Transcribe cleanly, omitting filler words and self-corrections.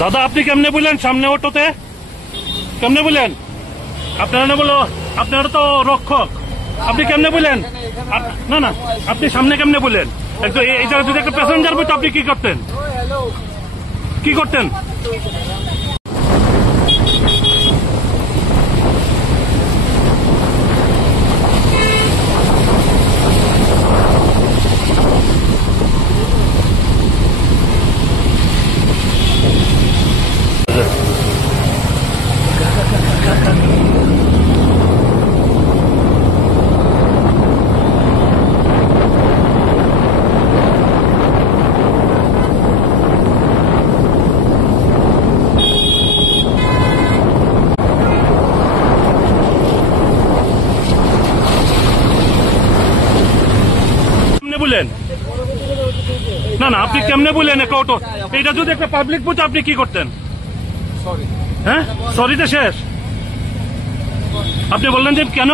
দাদা আপনি কেমনে বললেন সামনে অটোতে? কেমনে বললেন? আপনারা বলো, আপনারা তো রক্ষক, আপনি কেমনে বললেন? না না, আপনি সামনে কেমনে বললেন? এই জায়গায় যদি একটা প্যাসেঞ্জার বলতো আপনি কি করতেন? কি করতেন? বলেন না না, আপনি কেমনে বললেন একটা অটো? এটা যদি একটা পাবলিক বুঝ আপনি কি করতেন? হ্যাঁ, সরিতে শেষ। আপনি বললেন যে কেন?